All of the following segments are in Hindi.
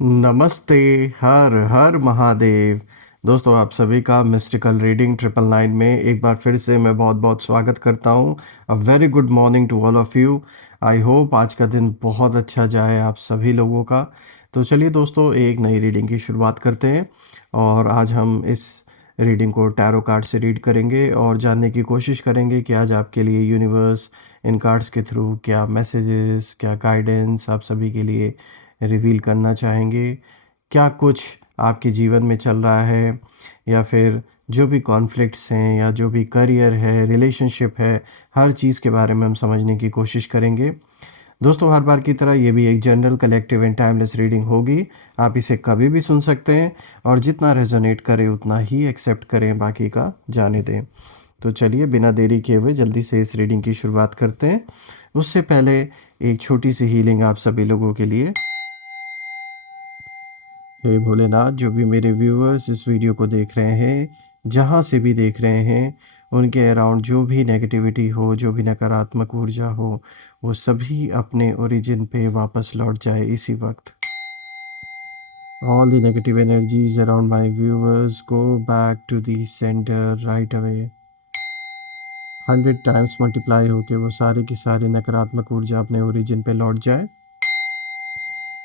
नमस्ते, हर हर महादेव। दोस्तों आप सभी का मिस्टिकल रीडिंग 999 में एक बार फिर से मैं बहुत बहुत स्वागत करता हूँ। A very good morning to all of you. I hope आज का दिन बहुत अच्छा जाए आप सभी लोगों का। तो चलिए दोस्तों एक नई रीडिंग की शुरुआत करते हैं और आज हम इस रीडिंग को टैरो कार्ड से रीड करेंगे और जानने की कोशिश करेंगे कि आज आपके लिए यूनिवर्स इन कार्ड्स के थ्रू क्या मैसेजेस, क्या गाइडेंस आप सभी के लिए रिवील करना चाहेंगे। क्या कुछ आपके जीवन में चल रहा है या फिर जो भी कॉन्फ्लिक्ट्स हैं या जो भी करियर है, रिलेशनशिप है, हर चीज़ के बारे में हम समझने की कोशिश करेंगे। दोस्तों हर बार की तरह ये भी एक general collective and timeless reading होगी। आप इसे कभी भी सुन सकते हैं और जितना रेजोनेट करे उतना ही एक्सेप्ट करें, बाकी का जाने दें। तो चलिए बिना देरी किए हुए जल्दी से इस रीडिंग की शुरुआत करते हैं। उससे पहले एक छोटी सी हीलिंग आप सभी लोगों के लिए। हे भोलेनाथ, जो भी मेरे व्यूअर्स इस वीडियो को देख रहे हैं, जहाँ से भी देख रहे हैं, उनके अराउंड जो भी नेगेटिविटी हो, जो भी नकारात्मक ऊर्जा हो, वो सभी अपने ओरिजिन पे वापस लौट जाए इसी वक्त। All the negative energies around my viewers go back to the center right away. 100 times multiply होके वो सारी की सारी नकारात्मक ऊर्जा अपने ओरिजिन पे लौट जाए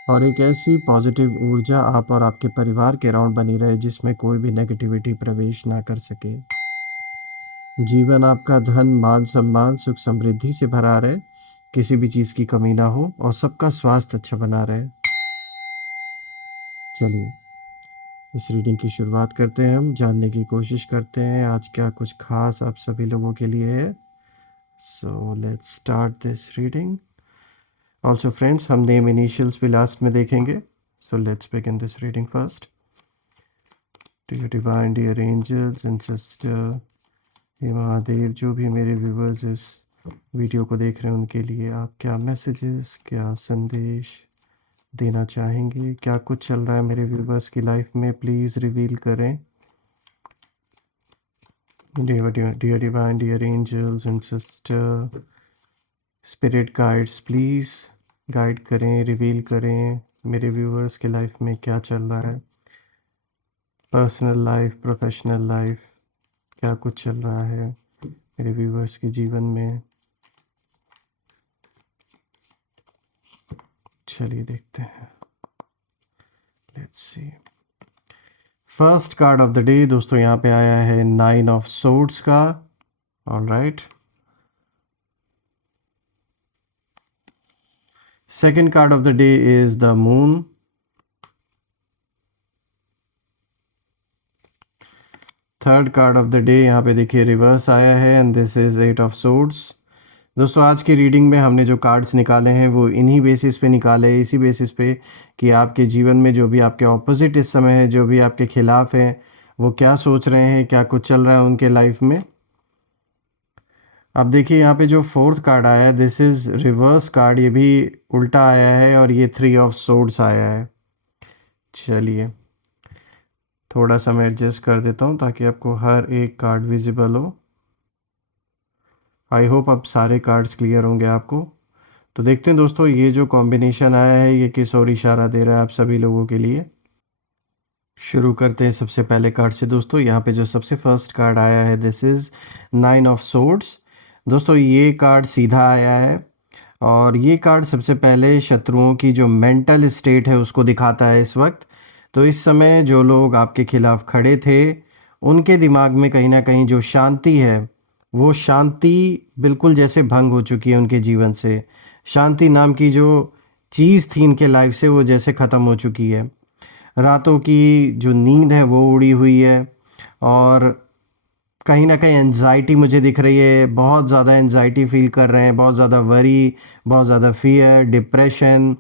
और एक ऐसी पॉजिटिव ऊर्जा आप और आपके परिवार के अराउंड बनी रहे जिसमें कोई भी नेगेटिविटी प्रवेश ना कर सके। जीवन आपका धन, मान, सम्मान, सुख, समृद्धि से भरा रहे, किसी भी चीज़ की कमी ना हो और सबका स्वास्थ्य अच्छा बना रहे। चलिए इस रीडिंग की शुरुआत करते हैं। हम जानने की कोशिश करते हैं आज क्या कुछ खास आप सभी लोगों के लिए है। So let's start this reading. Also friends, हम नेम इनिशियल्स भी लास्ट में देखेंगे। So let's begin this reading first. Dear divine, dear angels and sister, हे महादेव, जो भी मेरे व्यूवर्स इस वीडियो को देख रहे हैं उनके लिए आप क्या मैसेजेस, क्या संदेश देना चाहेंगे, क्या कुछ चल रहा है मेरे व्यूवर्स की लाइफ में, प्लीज़ रिवील करें। Dear divine, dear angels and sister, spirit guides, please guide करें, रिवील करें मेरे व्यूवर्स के लाइफ में क्या चल रहा है। पर्सनल लाइफ, प्रोफेशनल लाइफ, क्या कुछ चल रहा है मेरे व्यूवर्स के जीवन में। चलिए देखते हैं। Let's see. First card of the day दोस्तों यहाँ पे आया है 9 ऑफ सोर्ड्स का। Alright, second card of the day is the moon. Third card of the day यहाँ पे देखिए रिवर्स आया है and this is 8 of swords. दोस्तों आज की रीडिंग में हमने जो कार्ड्स निकाले हैं वो इन्हीं बेसिस पे निकाले, इसी बेसिस पे कि आपके जीवन में जो भी आपके ऑपोजिट इस समय है, जो भी आपके खिलाफ हैं, वो क्या सोच रहे हैं, क्या कुछ चल रहा है उनके लाइफ में। अब देखिए यहाँ पे जो फोर्थ कार्ड आया है, दिस इज़ रिवर्स कार्ड, ये भी उल्टा आया है और ये 3 ऑफ सोर्ड्स आया है। चलिए थोड़ा सा मैं एडजस्ट कर देता हूँ ताकि आपको हर एक कार्ड विजिबल हो। आई होप अब सारे कार्ड्स क्लियर होंगे आपको। तो देखते हैं दोस्तों ये जो कॉम्बिनेशन आया है ये किस ओर इशारा दे रहा है आप सभी लोगों के लिए। शुरू करते हैं सबसे पहले कार्ड से दोस्तों। यहाँ पे जो सबसे फर्स्ट कार्ड आया है दिस इज़ 9 ऑफ सोर्ड्स। दोस्तों ये कार्ड सीधा आया है और ये कार्ड सबसे पहले शत्रुओं की जो मेंटल स्टेट है उसको दिखाता है इस वक्त। तो इस समय जो लोग आपके खिलाफ खड़े थे उनके दिमाग में कहीं ना कहीं जो शांति है, वो शांति बिल्कुल जैसे भंग हो चुकी है उनके जीवन से। शांति नाम की जो चीज़ थी इनके लाइफ से वो जैसे ख़त्म हो चुकी है। रातों की जो नींद है वो उड़ी हुई है और कहीं न कहीं एंग्ज़ायटी मुझे दिख रही है, बहुत ज़्यादा एंग्ज़ायटी फ़ील कर रहे हैं, बहुत ज़्यादा वरी, बहुत ज़्यादा फ़ियर, डिप्रेशन,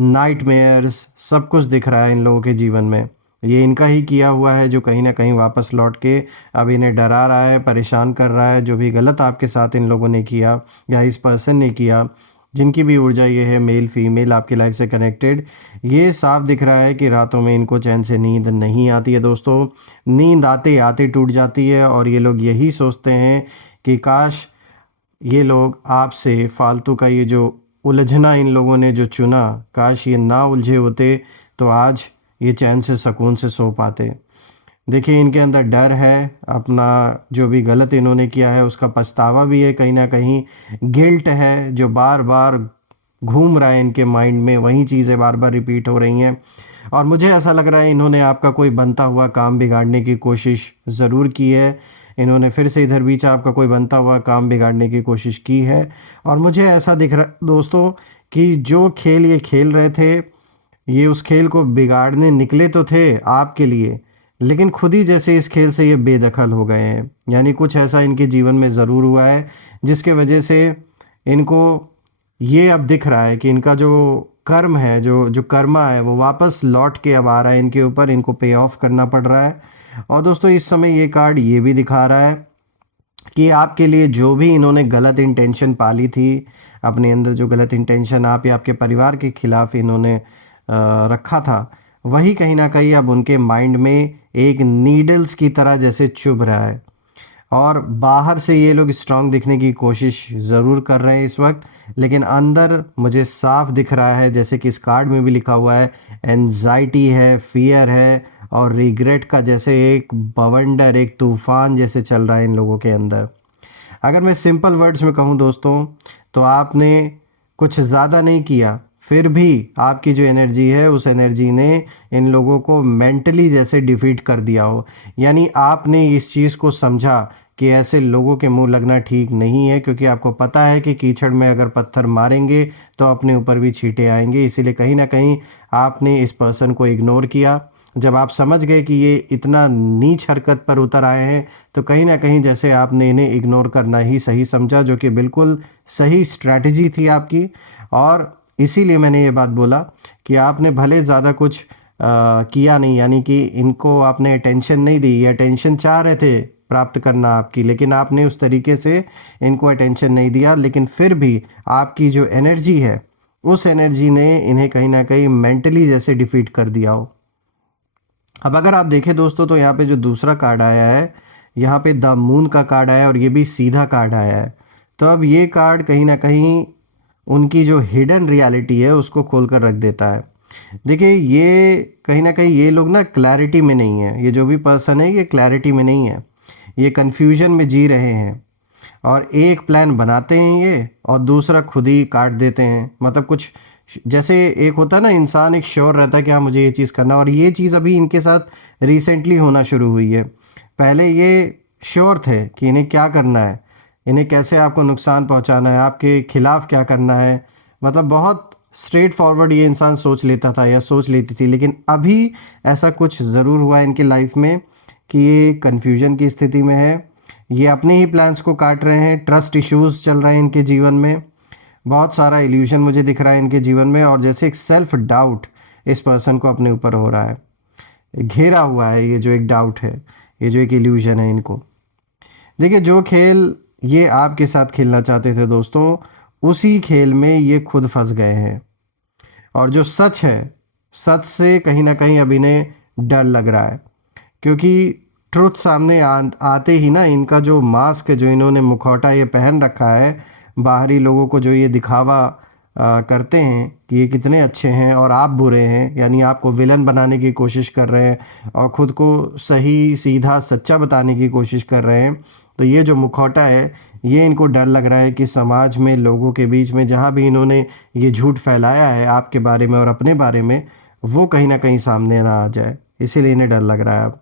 नाइटमेयर्स, सब कुछ दिख रहा है इन लोगों के जीवन में। ये इनका ही किया हुआ है जो कहीं न कहीं वापस लौट के अब इन्हें डरा रहा है, परेशान कर रहा है। जो भी गलत आपके साथ इन लोगों ने किया या इस पर्सन ने किया, जिनकी भी ऊर्जा ये है, मेल फीमेल आपकी लाइफ से कनेक्टेड, ये साफ दिख रहा है कि रातों में इनको चैन से नींद नहीं आती है दोस्तों। नींद आते आते टूट जाती है और ये लोग यही सोचते हैं कि काश ये लोग आपसे फालतू का ये जो उलझना इन लोगों ने जो चुना, काश ये ना उलझे होते तो आज ये चैन से सुकून से सो पाते। देखिए इनके अंदर डर है, अपना जो भी गलत इन्होंने किया है उसका पछतावा भी है, कहीं न कहीं गिल्ट है जो बार-बार घूम रहा है इनके माइंड में, वही चीज़ें बार-बार रिपीट हो रही हैं। और मुझे ऐसा लग रहा है इन्होंने आपका कोई बनता हुआ काम बिगाड़ने की कोशिश ज़रूर की है। इन्होंने फिर से इधर बीच आपका कोई बनता हुआ काम बिगाड़ने की कोशिश की है। और मुझे ऐसा दिख रहा दोस्तों कि जो खेल ये खेल रहे थे, ये उस खेल को बिगाड़ने निकले तो थे आपके लिए, लेकिन खुद ही जैसे इस खेल से ये बेदखल हो गए हैं। यानी कुछ ऐसा इनके जीवन में ज़रूर हुआ है जिसके वजह से इनको ये अब दिख रहा है कि इनका जो कर्म है, जो जो कर्मा है, वो वापस लौट के अब आ रहा है इनके ऊपर, इनको पे ऑफ करना पड़ रहा है। और दोस्तों इस समय ये कार्ड ये भी दिखा रहा है कि आपके लिए जो भी इन्होंने गलत इंटेंशन पाली थी, अपने अंदर जो गलत इंटेंशन आप या आपके परिवार के खिलाफ इन्होंने रखा था, वही कहीं ना कहीं अब उनके माइंड में एक नीडल्स की तरह जैसे चुभ रहा है। और बाहर से ये लोग स्ट्रांग दिखने की कोशिश ज़रूर कर रहे हैं इस वक्त, लेकिन अंदर मुझे साफ दिख रहा है, जैसे कि इस कार्ड में भी लिखा हुआ है, एंजाइटी है, फियर है और रिग्रेट का जैसे एक बवंडर, एक तूफान जैसे चल रहा है इन लोगों के अंदर। अगर मैं सिंपल वर्ड्स में कहूँ दोस्तों, तो आपने कुछ ज़्यादा नहीं किया, फिर भी आपकी जो एनर्जी है उस एनर्जी ने इन लोगों को मेंटली जैसे डिफीट कर दिया हो। यानी आपने इस चीज़ को समझा कि ऐसे लोगों के मुंह लगना ठीक नहीं है, क्योंकि आपको पता है कि कीचड़ में अगर पत्थर मारेंगे तो अपने ऊपर भी छींटे आएंगे। इसीलिए कहीं ना कहीं आपने इस पर्सन को इग्नोर किया। जब आप समझ गए कि ये इतना नीच हरकत पर उतर आए हैं, तो कहीं ना कहीं जैसे आपने इन्हें इग्नोर करना ही सही समझा, जो कि बिल्कुल सही स्ट्रैटेजी थी आपकी। और इसीलिए मैंने ये बात बोला कि आपने भले ज़्यादा कुछ किया नहीं, यानी कि इनको आपने अटेंशन नहीं दी, ये अटेंशन चाह रहे थे प्राप्त करना आपकी, लेकिन आपने उस तरीके से इनको अटेंशन नहीं दिया। लेकिन फिर भी आपकी जो एनर्जी है, उस एनर्जी ने इन्हें कहीं ना कहीं मेंटली जैसे डिफीट कर दिया हो। अब अगर आप देखें दोस्तों, तो यहाँ पे जो दूसरा कार्ड आया है, यहाँ पे द मून का कार्ड आया है और ये भी सीधा कार्ड आया है। तो अब ये कार्ड कहीं ना कहीं उनकी जो हिडन रियलिटी है उसको खोल कर रख देता है। देखिए ये कहीं ना कहीं ये लोग ना क्लैरिटी में नहीं है, ये जो भी पर्सन है ये क्लैरिटी में नहीं है, ये कन्फ्यूजन में जी रहे हैं। और एक प्लान बनाते हैं ये और दूसरा खुद ही काट देते हैं। मतलब कुछ जैसे एक होता है ना, इंसान एक श्योर रहता है कि हाँ मुझे ये चीज़ करना, और ये चीज़ अभी इनके साथ रिसेंटली होना शुरू हुई है। पहले ये श्योर थे कि इन्हें क्या करना है, इन्हें कैसे आपको नुकसान पहुंचाना है, आपके खिलाफ क्या करना है। मतलब बहुत स्ट्रेट फॉरवर्ड ये इंसान सोच लेता था या सोच लेती थी। लेकिन अभी ऐसा कुछ ज़रूर हुआ है इनकी लाइफ में कि ये कन्फ्यूजन की स्थिति में है, ये अपने ही प्लान्स को काट रहे हैं, ट्रस्ट इश्यूज चल रहे हैं इनके जीवन में, बहुत सारा इल्यूजन मुझे दिख रहा है इनके जीवन में, और जैसे एक सेल्फ डाउट इस पर्सन को अपने ऊपर हो रहा है, घेरा हुआ है ये जो एक डाउट है, ये जो एक इल्यूजन है इनको। देखिए जो खेल ये आपके साथ खेलना चाहते थे दोस्तों, उसी खेल में ये खुद फंस गए हैं। और जो सच है, सच से कहीं ना कहीं अब इन्हें डर लग रहा है, क्योंकि ट्रुथ सामने आते ही ना, इनका जो मास्क है, जो इन्होंने मुखौटा ये पहन रखा है, बाहरी लोगों को जो ये दिखावा करते हैं कि ये कितने अच्छे हैं और आप बुरे हैं, यानी आपको विलन बनाने की कोशिश कर रहे हैं और ख़ुद को सही सीधा सच्चा बताने की कोशिश कर रहे हैं। तो ये जो मुखौटा है, ये इनको डर लग रहा है कि समाज में, लोगों के बीच में जहाँ भी इन्होंने ये झूठ फैलाया है आपके बारे में और अपने बारे में, वो कहीं ना कहीं सामने ना आ जाए, इसीलिए इन्हें डर लग रहा है अब।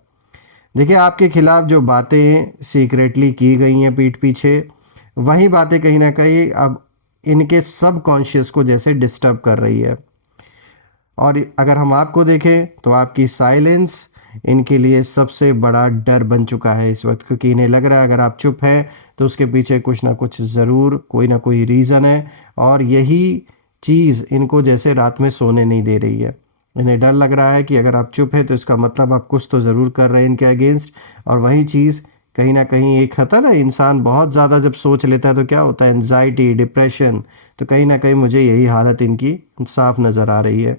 देखिए आपके खिलाफ जो बातें सीक्रेटली की गई हैं पीठ पीछे, वही बातें कहीं ना कहीं अब इनके सब कॉन्शियस को जैसे डिस्टर्ब कर रही है। और अगर हम आपको देखें तो आपकी साइलेंस इनके लिए सबसे बड़ा डर बन चुका है इस वक्त, क्योंकि इन्हें लग रहा है अगर आप चुप हैं तो उसके पीछे कुछ ना कुछ ज़रूर, कोई ना कोई रीज़न है, और यही चीज़ इनको जैसे रात में सोने नहीं दे रही है। इन्हें डर लग रहा है कि अगर आप चुप हैं तो इसका मतलब आप कुछ तो ज़रूर कर रहे हैं इनके अगेंस्ट। और वही चीज़ कहीं ना कहीं, एक होता है ना, इंसान बहुत ज़्यादा जब सोच लेता है तो क्या होता है, एनजाइटी, डिप्रेशन, तो कहीं ना कहीं मुझे यही हालत इनकी साफ नज़र आ रही है।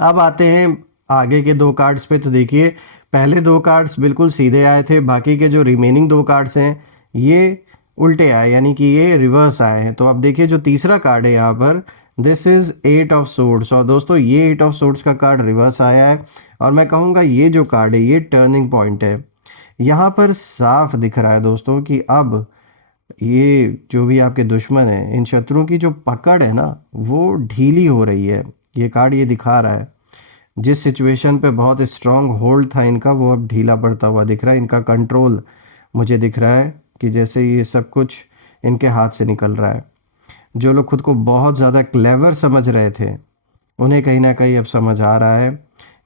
अब आते हैं आगे के दो कार्ड्स पे। तो देखिए पहले दो कार्ड्स बिल्कुल सीधे आए थे, बाकी के जो रिमेनिंग दो कार्ड्स हैं ये उल्टे आए, यानी कि ये रिवर्स आए हैं। तो अब देखिए जो तीसरा कार्ड है यहाँ पर, दिस इज 8 ऑफ सोर्ड्स। और दोस्तों ये 8 ऑफ सोर्ड्स का कार्ड रिवर्स आया है, और मैं कहूँगा ये जो कार्ड है ये टर्निंग पॉइंट है। यहाँ पर साफ दिख रहा है दोस्तों कि अब ये जो भी आपके दुश्मन हैं, इन शत्रुओं की जो पकड़ है ना वो ढीली हो रही है। ये कार्ड ये दिखा रहा है जिस सिचुएशन पे बहुत स्ट्रांग होल्ड था इनका, वो अब ढीला पड़ता हुआ दिख रहा है। इनका कंट्रोल मुझे दिख रहा है कि जैसे ये सब कुछ इनके हाथ से निकल रहा है। जो लोग खुद को बहुत ज़्यादा क्लेवर समझ रहे थे, उन्हें कहीं ना कहीं अब समझ आ रहा है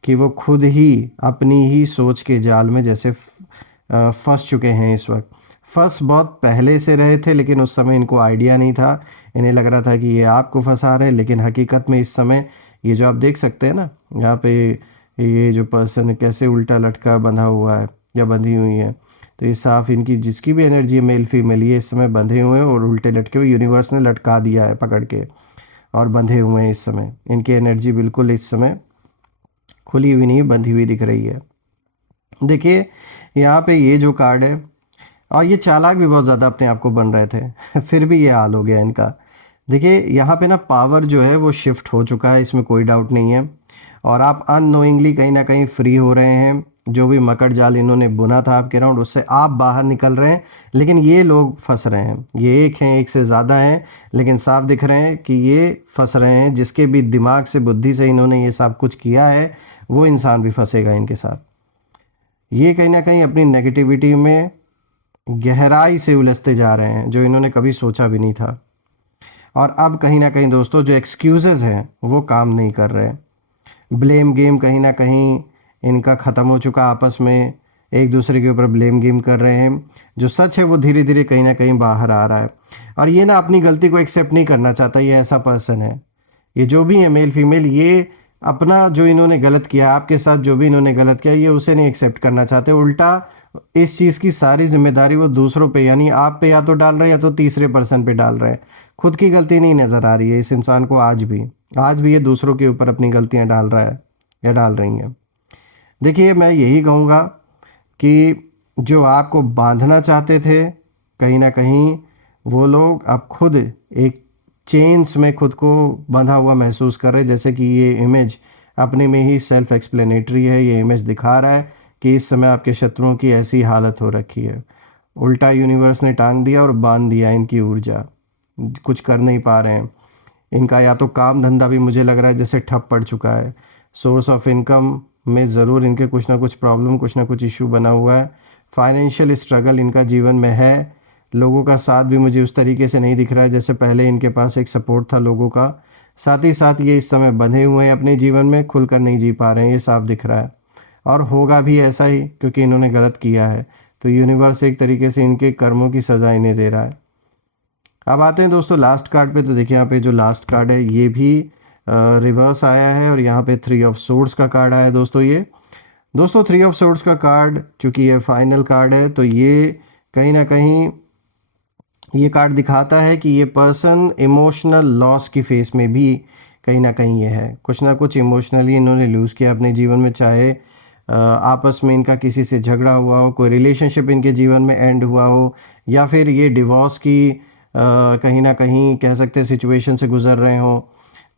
कि वो खुद ही अपनी ही सोच के जाल में जैसे फंस चुके हैं इस वक्त। फंस बहुत पहले से रहे थे, लेकिन उस समय इनको आइडिया नहीं था। इन्हें लग रहा था कि ये आपको फंसा रहे हैं, लेकिन हकीकत में इस समय ये जो आप देख सकते हैं ना यहाँ पे, ये जो पर्सन कैसे उल्टा लटका बंधा हुआ है या बंधी हुई है, तो ये साफ इनकी जिसकी भी एनर्जी है मेल फीमेल, ये इस समय बंधे हुए हैं और उल्टे लटके हुए। यूनिवर्स ने लटका दिया है पकड़ के और बंधे हुए हैं इस समय। इनकी एनर्जी बिल्कुल इस समय खुली हुई नहीं, बंधी हुई दिख रही है। देखिए यहाँ पे ये जो कार्ड है, और ये चालाक भी बहुत ज़्यादा अपने आप को बन रहे थे फिर भी ये हाल हो गया इनका। देखिए यहाँ पे ना पावर जो है वो शिफ्ट हो चुका है, इसमें कोई डाउट नहीं है। और आप अननोइंगली कहीं ना कहीं फ्री हो रहे हैं। जो भी मकड़ जाल इन्होंने बुना था आपके राउंड, उससे आप बाहर निकल रहे हैं, लेकिन ये लोग फंस रहे हैं। ये एक हैं, एक से ज़्यादा हैं, लेकिन साफ दिख रहे हैं कि ये फंस रहे हैं। जिसके भी दिमाग से बुद्धि से इन्होंने ये सब कुछ किया है, वो इंसान भी फंसेगा इनके साथ। ये कहीं ना कहीं अपनी नेगेटिविटी में गहराई से उलझते जा रहे हैं, जो इन्होंने कभी सोचा भी नहीं था। और अब कहीं ना कहीं दोस्तों जो एक्सक्यूज़ेज़ हैं वो काम नहीं कर रहे। ब्लेम गेम कहीं ना कहीं इनका ख़त्म हो चुका, आपस में एक दूसरे के ऊपर ब्लेम गेम कर रहे हैं। जो सच है वो धीरे धीरे कहीं ना कहीं बाहर आ रहा है। और ये ना अपनी गलती को एक्सेप्ट नहीं करना चाहता, ये ऐसा पर्सन है। ये जो भी है मेल फीमेल, ये अपना जो इन्होंने गलत किया आपके साथ, जो भी इन्होंने गलत किया, ये उसे नहीं एक्सेप्ट करना चाहते। उल्टा इस चीज़ की सारी जिम्मेदारी वो दूसरों पे, यानी आप पे या तो डाल रहे हैं या तो तीसरे पर्सन पे डाल रहे हैं। खुद की गलती नहीं नज़र आ रही है इस इंसान को आज भी ये दूसरों के ऊपर अपनी गलतियां डाल रहा है या डाल रही हैं। देखिए मैं यही कहूँगा कि जो आपको बांधना चाहते थे, कहीं ना कहीं वो लोग अब खुद एक चेन्स में खुद को बंधा हुआ महसूस कर रहे हैं। जैसे कि ये इमेज अपने में ही सेल्फ एक्सप्लेनेटरी है। ये इमेज दिखा रहा है कि इस समय आपके शत्रुओं की ऐसी हालत हो रखी है। उल्टा यूनिवर्स ने टांग दिया और बांध दिया इनकी ऊर्जा, कुछ कर नहीं पा रहे हैं। इनका या तो काम धंधा भी मुझे लग रहा है जैसे ठप पड़ चुका है। सोर्स ऑफ इनकम में ज़रूर इनके कुछ ना कुछ प्रॉब्लम, कुछ ना कुछ इशू बना हुआ है। फाइनेंशियल स्ट्रगल इनका जीवन में है। लोगों का साथ भी मुझे उस तरीके से नहीं दिख रहा है जैसे पहले इनके पास एक सपोर्ट था लोगों का। साथ ही साथ ये इस समय बंधे हुए हैं अपने जीवन में, खुलकर नहीं जी पा रहे हैं, ये साफ दिख रहा है। और होगा भी ऐसा ही, क्योंकि इन्होंने गलत किया है। तो यूनिवर्स एक तरीके से इनके कर्मों की सज़ा इन्हें दे रहा है। अब आते हैं दोस्तों लास्ट कार्ड पे। तो देखिए यहाँ पे जो लास्ट कार्ड है ये भी रिवर्स आया है, और यहाँ पे 3 ऑफ सोर्ड्स का कार्ड आया है दोस्तों। ये दोस्तों 3 ऑफ सोर्ड्स का कार्ड चूंकि ये फाइनल कार्ड है, तो ये कहीं ना कहीं ये कार्ड दिखाता है कि ये पर्सन इमोशनल लॉस की फेस में भी कहीं ना कहीं ये है। कुछ ना कुछ इमोशनली इन्होंने लूज़ किया अपने जीवन में, चाहे आपस में इनका किसी से झगड़ा हुआ हो, कोई रिलेशनशिप इनके जीवन में एंड हुआ हो, या फिर ये डिवोर्स की कहीं ना कहीं कह सकते हैं सिचुएशन से गुज़र रहे हों।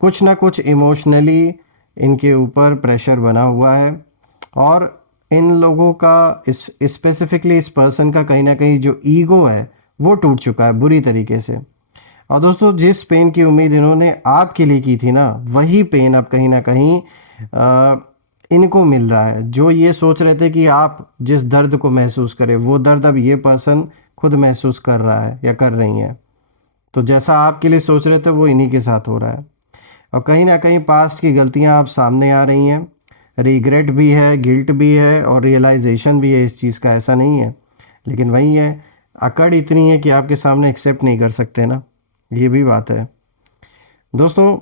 कुछ ना कुछ इमोशनली इनके ऊपर प्रेशर बना हुआ है। और इन लोगों का इस स्पेसिफिकली इस पर्सन का कहीं ना कहीं जो ईगो है वो टूट चुका है बुरी तरीके से। और दोस्तों जिस पेन की उम्मीद इन्होंने आपके लिए की थी ना, वही पेन अब कहीं ना कहीं इनको मिल रहा है। जो ये सोच रहे थे कि आप जिस दर्द को महसूस करें, वो दर्द अब ये पर्सन खुद महसूस कर रहा है या कर रही हैं। तो जैसा आपके लिए सोच रहे थे वो इन्हीं के साथ हो रहा है। और कहीं ना कहीं पास्ट की गलतियां आप सामने आ रही हैं। रिग्रेट भी है, गिल्ट भी है, और रियलाइजेशन भी है इस चीज़ का, ऐसा नहीं है। लेकिन वही है, अकड़ इतनी है कि आपके सामने एक्सेप्ट नहीं कर सकते ना, ये भी बात है। दोस्तों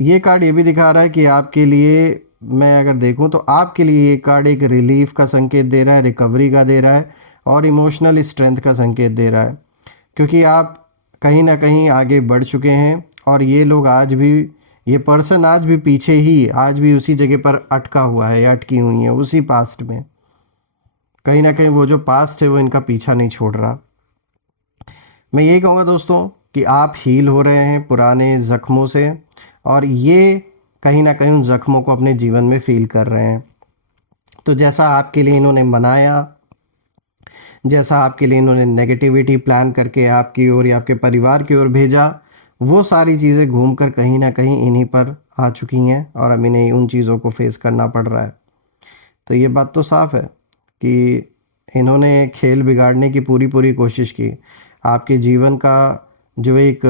ये कार्ड ये भी दिखा रहा है कि आपके लिए, मैं अगर देखूं तो आपके लिए ये कार्ड एक रिलीफ का संकेत दे रहा है, रिकवरी का दे रहा है, और इमोशनल स्ट्रेंथ का संकेत दे रहा है। क्योंकि आप कहीं ना कहीं आगे बढ़ चुके हैं, और ये लोग आज भी, ये पर्सन आज भी पीछे ही, आज भी उसी जगह पर अटका हुआ है या अटकी हुई है उसी पास्ट में। कहीं ना कहीं वो जो पास्ट है वो इनका पीछा नहीं छोड़ रहा। मैं यही कहूँगा दोस्तों कि आप हील हो रहे हैं पुराने ज़ख्मों से, और ये कहीं ना कहीं उन जख्मों को अपने जीवन में फील कर रहे हैं। तो जैसा आपके लिए इन्होंने मनाया, जैसा आपके लिए इन्होंने नेगेटिविटी प्लान करके आपकी ओर या आपके परिवार की ओर भेजा, वो सारी चीज़ें घूम कर कहीं ना कहीं इन्हीं पर आ चुकी हैं और अब इन्हें उन चीज़ों को फेस करना पड़ रहा है। तो ये बात तो साफ है कि इन्होंने खेल बिगाड़ने की पूरी पूरी कोशिश की। आपके जीवन का जो एक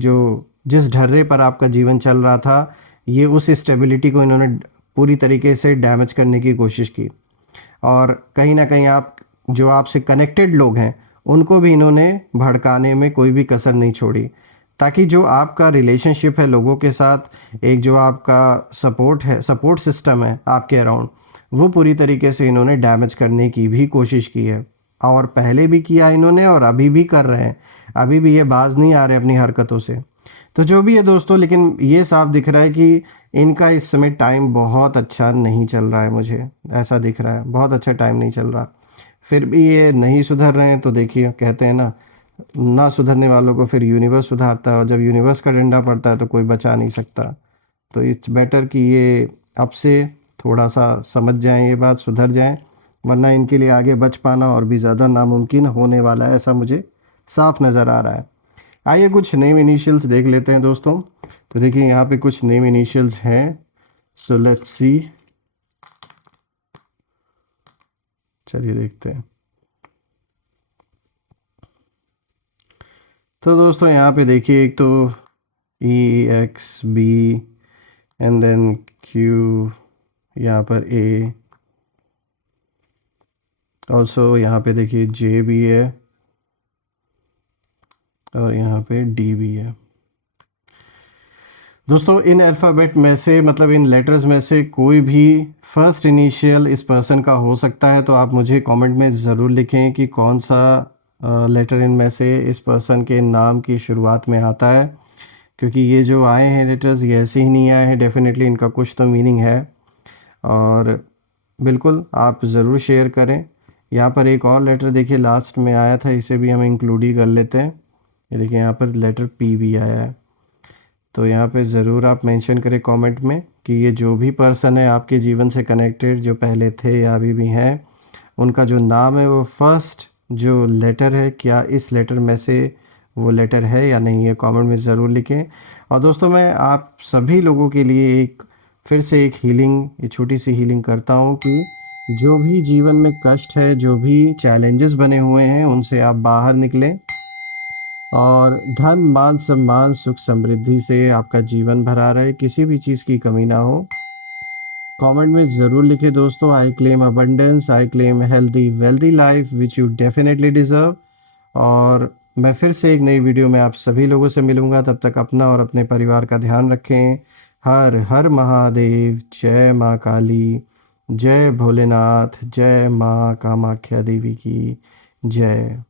जो जिस ढर्रे पर आपका जीवन चल रहा था, ये उस स्टेबिलिटी को इन्होंने पूरी तरीके से डैमेज करने की कोशिश की। और कहीं ना कहीं आप जो आपसे कनेक्टेड लोग हैं उनको भी इन्होंने भड़काने में कोई भी कसर नहीं छोड़ी, ताकि जो आपका रिलेशनशिप है लोगों के साथ, एक जो आपका सपोर्ट है, सपोर्ट सिस्टम है आपके अराउंड, वो पूरी तरीके से इन्होंने डैमेज करने की भी कोशिश की है। और पहले भी किया इन्होंने और अभी भी कर रहे हैं, अभी भी ये बाज नहीं आ रहे अपनी हरकतों से। तो जो भी है दोस्तों, लेकिन ये साफ दिख रहा है कि इनका इस समय टाइम बहुत अच्छा नहीं चल रहा है, मुझे ऐसा दिख रहा है, बहुत अच्छा टाइम नहीं चल रहा। फिर भी ये नहीं सुधर रहे हैं, तो देखिए कहते हैं ना सुधरने वालों को फिर यूनिवर्स सुधारता है, और जब यूनिवर्स का डंडा पड़ता है तो कोई बचा नहीं सकता। तो इट्स बेटर कि ये अब से थोड़ा सा समझ जाएं, ये बात सुधर जाएं, वरना इनके लिए आगे बच पाना और भी ज़्यादा नामुमकिन होने वाला है, ऐसा मुझे साफ नज़र आ रहा है। आइए कुछ नेम इनिशियल्स देख लेते हैं दोस्तों। तो देखिए यहाँ पे कुछ नेम इनिशियल्स हैं, सो लेट्स सी, चलिए देखते हैं। तो दोस्तों यहाँ पे देखिए, एक तो E X B and then Q, यहाँ पर ए, ऑल्सो यहाँ पे देखिए जे भी है और यहाँ पे डी भी है। दोस्तों इन अल्फ़ाबेट में से, मतलब इन लेटर्स में से कोई भी फर्स्ट इनिशियल इस पर्सन का हो सकता है। तो आप मुझे कमेंट में ज़रूर लिखें कि कौन सा लेटर इनमें से इस पर्सन के नाम की शुरुआत में आता है, क्योंकि ये जो आए हैं लेटर्स ये ऐसे ही नहीं आए हैं, डेफिनेटली इनका कुछ तो मीनिंग है। और बिल्कुल आप ज़रूर शेयर करें। यहाँ पर एक और लेटर देखिए लास्ट में आया था, इसे भी हम इंक्लूड ही कर लेते हैं। ये देखिए यहाँ पर लेटर पी भी आया है। तो यहाँ पे ज़रूर आप मेंशन करें कमेंट में कि ये जो भी पर्सन है आपके जीवन से कनेक्टेड, जो पहले थे या अभी भी हैं, उनका जो नाम है वो फर्स्ट जो लेटर है, क्या इस लेटर में से वो लेटर है या नहीं, ये कमेंट में ज़रूर लिखें। और दोस्तों मैं आप सभी लोगों के लिए एक फिर से एक हीलिंग, ये छोटी सी हीलिंग करता हूँ कि जो भी जीवन में कष्ट है, जो भी चैलेंजेस बने हुए हैं, उनसे आप बाहर निकलें और धन मान सम्मान सुख समृद्धि से आपका जीवन भरा रहे, किसी भी चीज़ की कमी ना हो। कमेंट में ज़रूर लिखें दोस्तों, I claim abundance, I claim healthy wealthy life which you definitely deserve. और मैं फिर से एक नई वीडियो में आप सभी लोगों से मिलूँगा, तब तक अपना और अपने परिवार का ध्यान रखें। हर हर महादेव, जय माँ काली, जय भोलेनाथ, जय माँ कामाख्या देवी की जय।